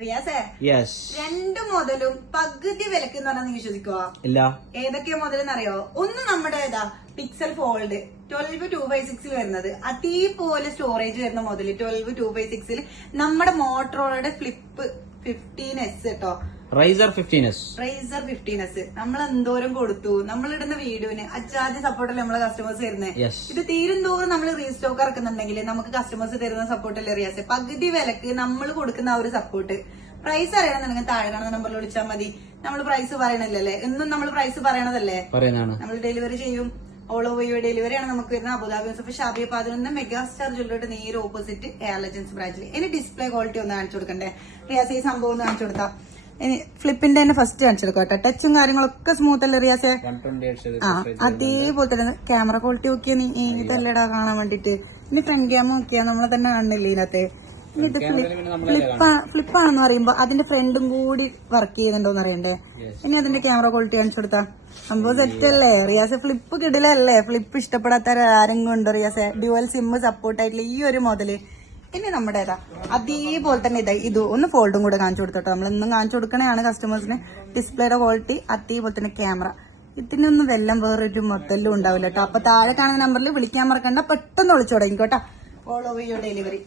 രണ്ട് മുതലും പകുതി വിലക്ക് എന്ന് പറഞ്ഞാൽ നീ വിശ്വസിക്കുവോ? ഇല്ല. ഏതൊക്കെയാ മുതലെന്നറിയോ? ഒന്ന് നമ്മുടെ പിക്സൽ ഫോൾഡ് 12x256 വരുന്നത്, അതേപോലെ സ്റ്റോറേജ് വരുന്ന മുതൽ 12x256 നമ്മുടെ മോട്ടറോളയുടെ ഫ്ലിപ്പ് 15S കേട്ടോ, റൈസർ 15S നമ്മൾ എന്തോരം കൊടുത്തു, നമ്മളിടുന്ന വീഡിയോന് അജാതി സപ്പോർട്ടല്ലേ നമ്മളെ കസ്റ്റമേഴ്സ് തരുന്നത്. ഇത് തീരും തോറും നമ്മൾ റീസ്റ്റോക്ക് ഇറക്കുന്നുണ്ടെങ്കിൽ നമുക്ക് കസ്റ്റമേഴ്സ് തരുന്ന സപ്പോർട്ടല്ലേ റിയാസ്. പകുതി വിലക്ക് നമ്മൾ കൊടുക്കുന്ന ആ ഒരു സപ്പോർട്ട്. പ്രൈസ് അറിയണമെന്നുണ്ടെങ്കിൽ താഴെ കാണുന്ന നമ്പറിൽ വിളിച്ചാൽ മതി. നമ്മൾ പ്രൈസ് പറയണല്ലേ, എന്നും നമ്മൾ പ്രൈസ് പറയണതല്ലേ, നമ്മൾ ഡെലിവറി ചെയ്യും. ഓൾ ഓവർ യു ഡെലിവറി ആണ് നമുക്ക് വരുന്ന അബുദാബി യൂസഫ് ഷാബിയ 11 മെഗാസ്റ്റാർ ജ്വല്ലറിയുടെ നേരെ ഓപ്പോസിറ്റ് എയർ ലെജൻസ് ബ്രാഞ്ചിൽ. ഇനി ഡിസ്പ്ലേ ക്വാളിറ്റി ഒന്ന് കാണിച്ചു കൊടുക്കണ്ടേ റിയാസ്? ഈ സംഭവം ഒന്ന് കാണിച്ചു കൊടുത്താ. ഇനി ഫ്ലിപ്പിന്റെ തന്നെ ഫസ്റ്റ് കാണിച്ചു കൊടുക്കാം കേട്ടോ. ടച്ചും കാര്യങ്ങളൊക്കെ സ്മൂത്ത് അല്ലേ റിയാസെ? അതേപോലെ തന്നെ ക്യാമറ ക്വാളിറ്റി നോക്കിയാ നീ ഇതല്ലേടാ കാണാൻ വേണ്ടിട്ട്. ഇനി ഫ്രണ്ട് ക്യാമറ നോക്കിയാ നമ്മളെ തന്നെ കാണുന്നില്ല ഇതിനകത്ത്. ഇനി ഇത് ഫ്ലിപ്പാണെന്ന് പറയുമ്പോ അതിന്റെ ഫ്രണ്ടും കൂടി വർക്ക് ചെയ്യുന്നുണ്ടോന്ന് അറിയണ്ടേ. ഇനി അതിന്റെ ക്യാമറ ക്വാളിറ്റി കാണിച്ചു കൊടുത്താ സംഭവം സെറ്റ് അല്ലേ റിയാസ്? ഫ്ലിപ്പ് കിടിലല്ലേ? ഫ്ലിപ്പ് ഇഷ്ടപ്പെടാത്ത ആരെങ്കിലും ഉണ്ടോ റിയാസെ? ഡ്യുവൽ സിം സപ്പോർട്ട് ആയിട്ടുള്ള ഈ ഒരു മോഡല്. ഇനി നമ്മുടെ അതേപോലെ തന്നെ ഇത് ഒന്ന് ഫോൾഡും കൂടെ കാണിച്ചു കൊടുത്തോട്ടോ. നമ്മളെന്നും കാണിച്ചു കൊടുക്കണതാണ് കസ്റ്റമേഴ്സിന്. ഡിസ്പ്ലേയുടെ ക്വാളിറ്റി അതേപോലെ തന്നെ ക്യാമറ. ഇതിനൊന്നും വെല്ലം വേറൊരു മൊത്തലും ഉണ്ടാവില്ല കേട്ടോ. അപ്പൊ താഴെ കാണുന്ന നമ്പറിൽ വിളിക്കാൻ മറക്കണ്ട, പെട്ടെന്ന് വിളിച്ചു തുടങ്ങിക്കോട്ടോ. All over your delivery.